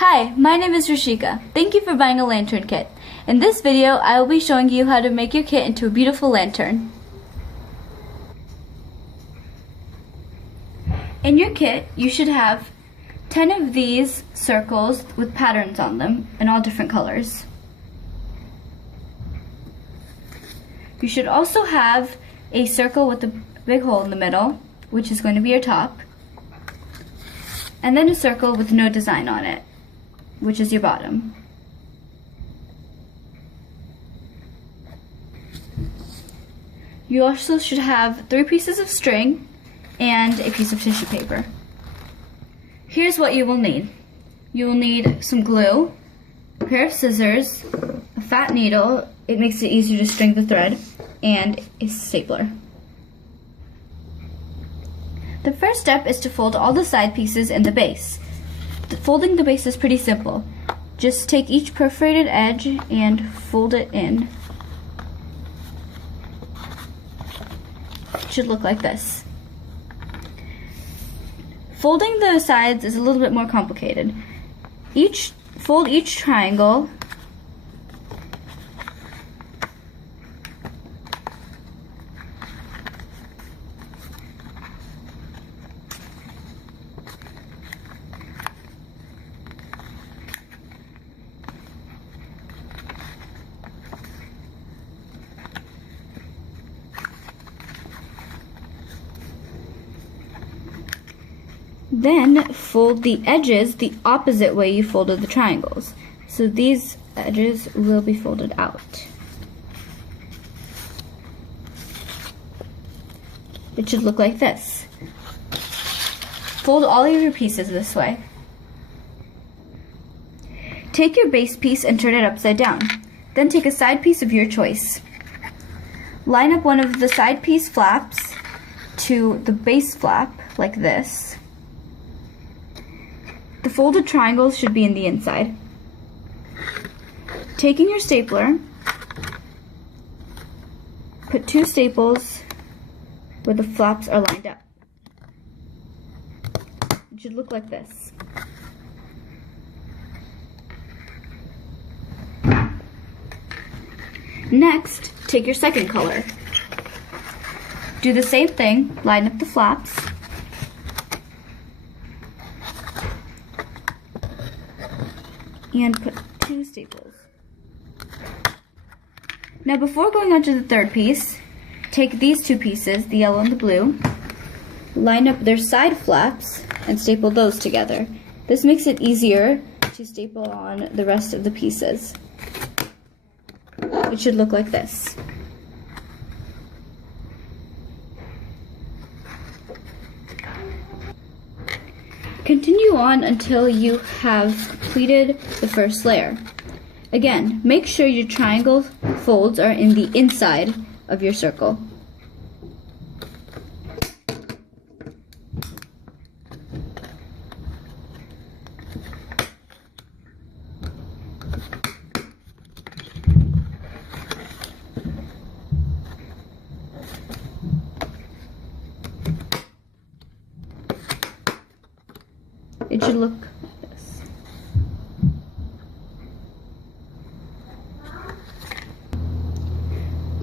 Hi, my name is Rashika. Thank you for buying a lantern kit. In this video, I will be showing you how to make your kit into a beautiful lantern. In your kit, you should have 10 of these circles with patterns on them in all different colors. You should also have a circle with a big hole in the middle, which is going to be your top, and then a circle with no design on it, which is your bottom. You also should have 3 pieces of string and a piece of tissue paper. Here's what you will need. You will need some glue, a pair of scissors, a fat needle, it makes it easier to string the thread, and a stapler. The first step is to fold all the side pieces in the base. Folding the base is pretty simple. Just take each perforated edge and fold it in. It should look like this. Folding the sides is a little bit more complicated. Fold each triangle . Then fold the edges the opposite way you folded the triangles. So these edges will be folded out. It should look like this. Fold all of your pieces this way. Take your base piece and turn it upside down. Then take a side piece of your choice. Line up one of the side piece flaps to the base flap like this. The folded triangles should be in the inside. Taking your stapler, put 2 staples where the flaps are lined up. It should look like this. Next, take your second color. Do the same thing, line up the flaps, and put 2 staples. Now before going on to the third piece, take these 2 pieces, the yellow and the blue, line up their side flaps and staple those together. This makes it easier to staple on the rest of the pieces. It should look like this. Continue on until you have completed the first layer. Again, make sure your triangle folds are in the inside of your circle. It should look like this.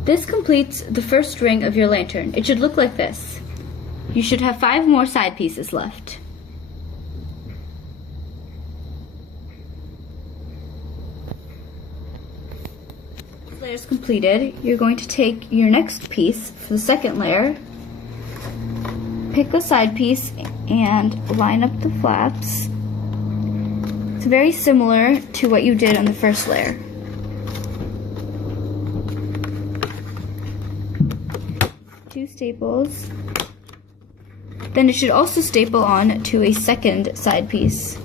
This completes the first ring of your lantern. It should look like this. You should have 5 more side pieces left. This layer is completed. You're going to take your next piece for the second layer, pick a side piece and line up the flaps. It's very similar to what you did on the first layer. Two staples. Then it should also staple on to a second side piece.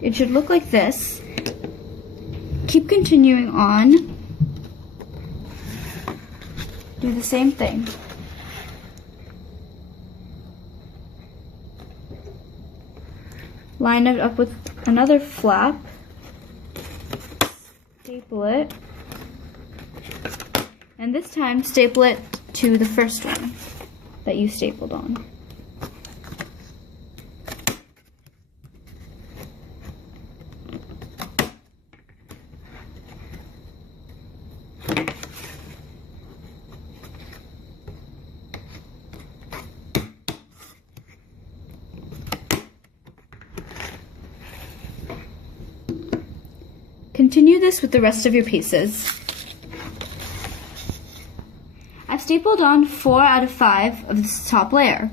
It should look like this. Keep continuing on. Do the same thing. Line it up with another flap. staple it, And this time, staple it to the first one that you stapled on. Continue this with the rest of your pieces. I've stapled on 4 out of 5 of this top layer.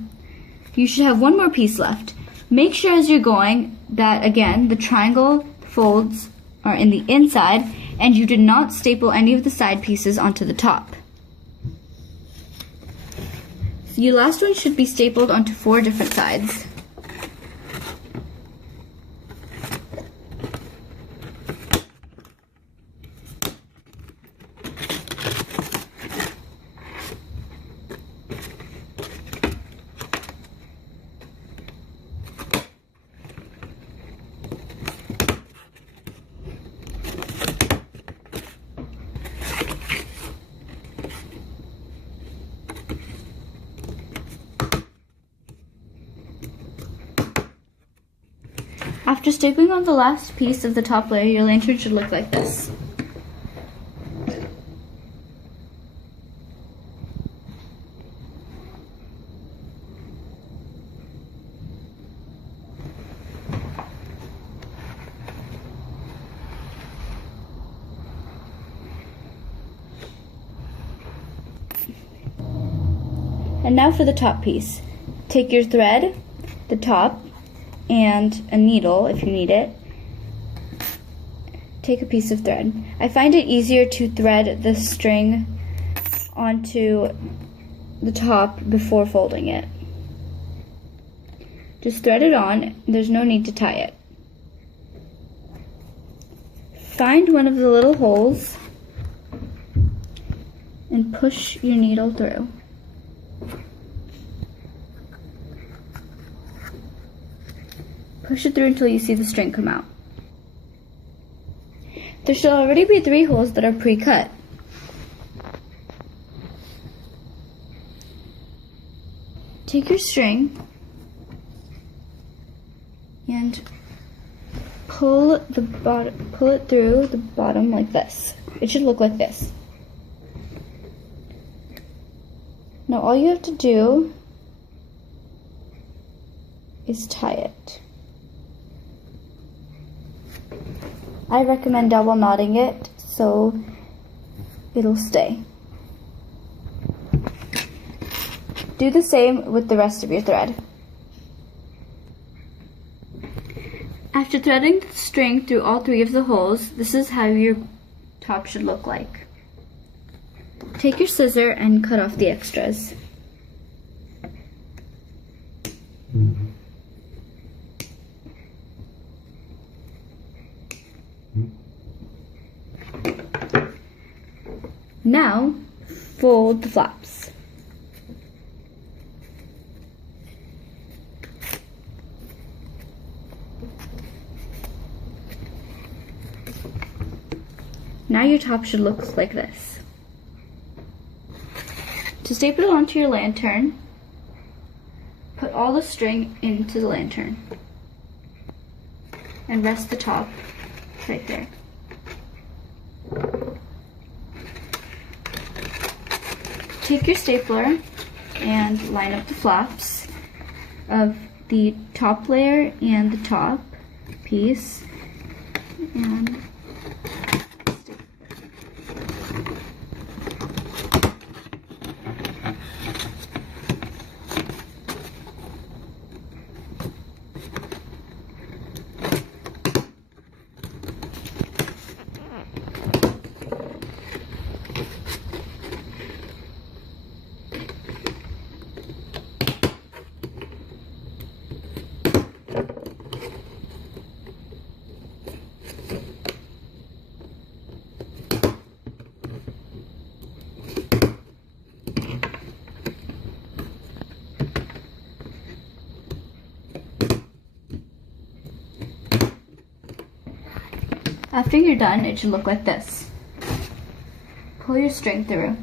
You should have one more piece left. Make sure as you're going that, again, the triangle folds are in the inside and you did not staple any of the side pieces onto the top. So your last one should be stapled onto 4 different sides. After stapling on the last piece of the top layer, your lantern should look like this. And now for the top piece. Take your thread, the top, and a needle if you need it. Take a piece of thread. I find it easier to thread the string onto the top before folding it. Just thread it on, there's no need to tie it. Find one of the little holes and push your needle through. Push it through until you see the string come out. There should already be 3 holes that are pre-cut. Take your string and pull it through the bottom like this. It should look like this. Now all you have to do is tie it. I recommend double knotting it so it'll stay. Do the same with the rest of your thread. After threading the string through all 3 of the holes, this is how your top should look like. Take your scissor and cut off the extras. Now, fold the flaps. Now your top should look like this. To staple it onto your lantern, put all the string into the lantern and rest the top right there. Take your stapler and line up the flaps of the top layer and the top piece and after you're done, it should look like this. Pull your string through.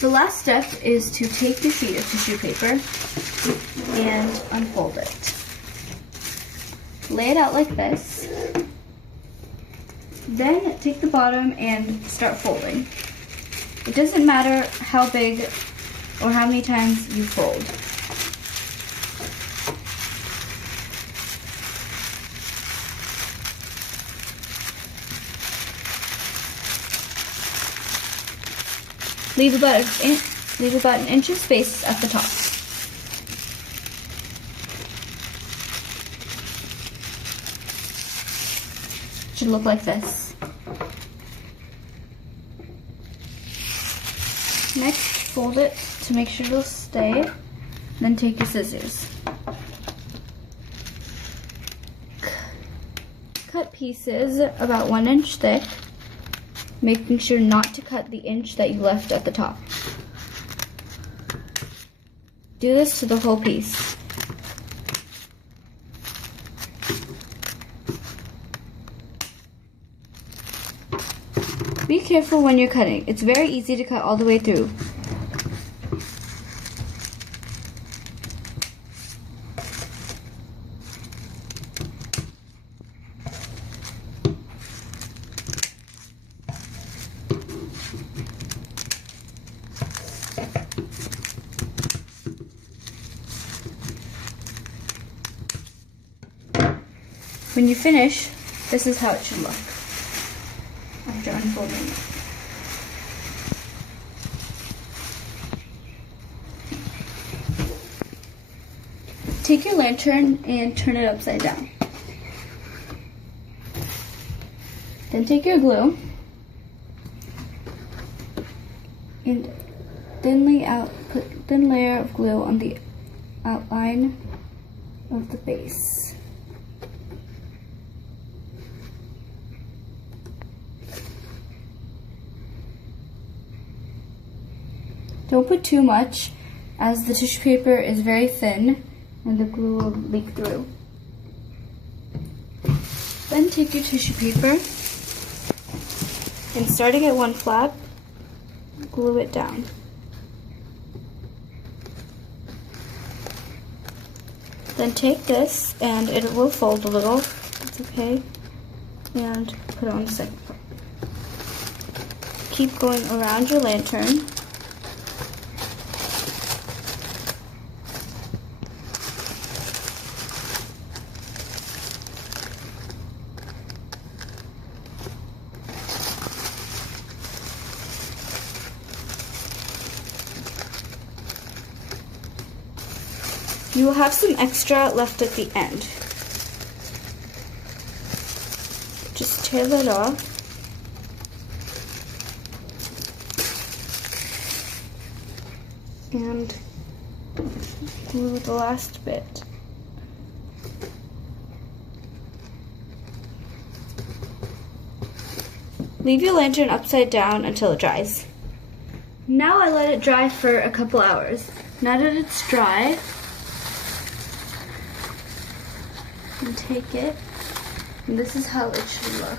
The last step is to take the sheet of tissue paper and unfold it. Lay it out like this. Then take the bottom and start folding. It doesn't matter how big or how many times you fold. Leave about an inch of space at the top. Should look like this. Next, fold it to make sure it'll stay. Then take your scissors. Cut pieces about 1 inch thick, making sure not to cut the inch that you left at the top. Do this to the whole piece. Be careful when you're cutting. It's very easy to cut all the way through. When you finish, this is how it should look after unfolding it. Take your lantern and turn it upside down. Then take your glue and put thin layer of glue on the outline of the base. Don't put too much, as the tissue paper is very thin and the glue will leak through. Then take your tissue paper and, starting at one flap, glue it down. Then take this, and it will fold a little, it's okay, and put it on the second flap. Keep going around your lantern. You will have some extra left at the end. Just tear that off. And glue the last bit. Leave your lantern upside down until it dries. Now I let it dry for a couple hours. Now that it's dry, and take it, and this is how it should look.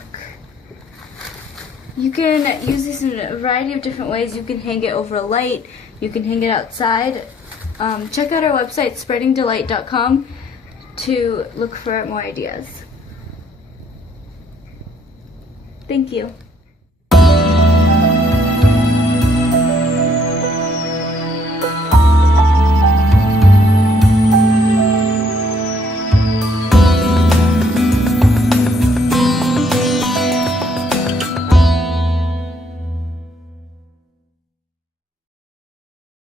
You can use this in a variety of different ways. You can hang it over a light, you can hang it outside. Check out our website, spreadingdelight.com, to look for more ideas. Thank you.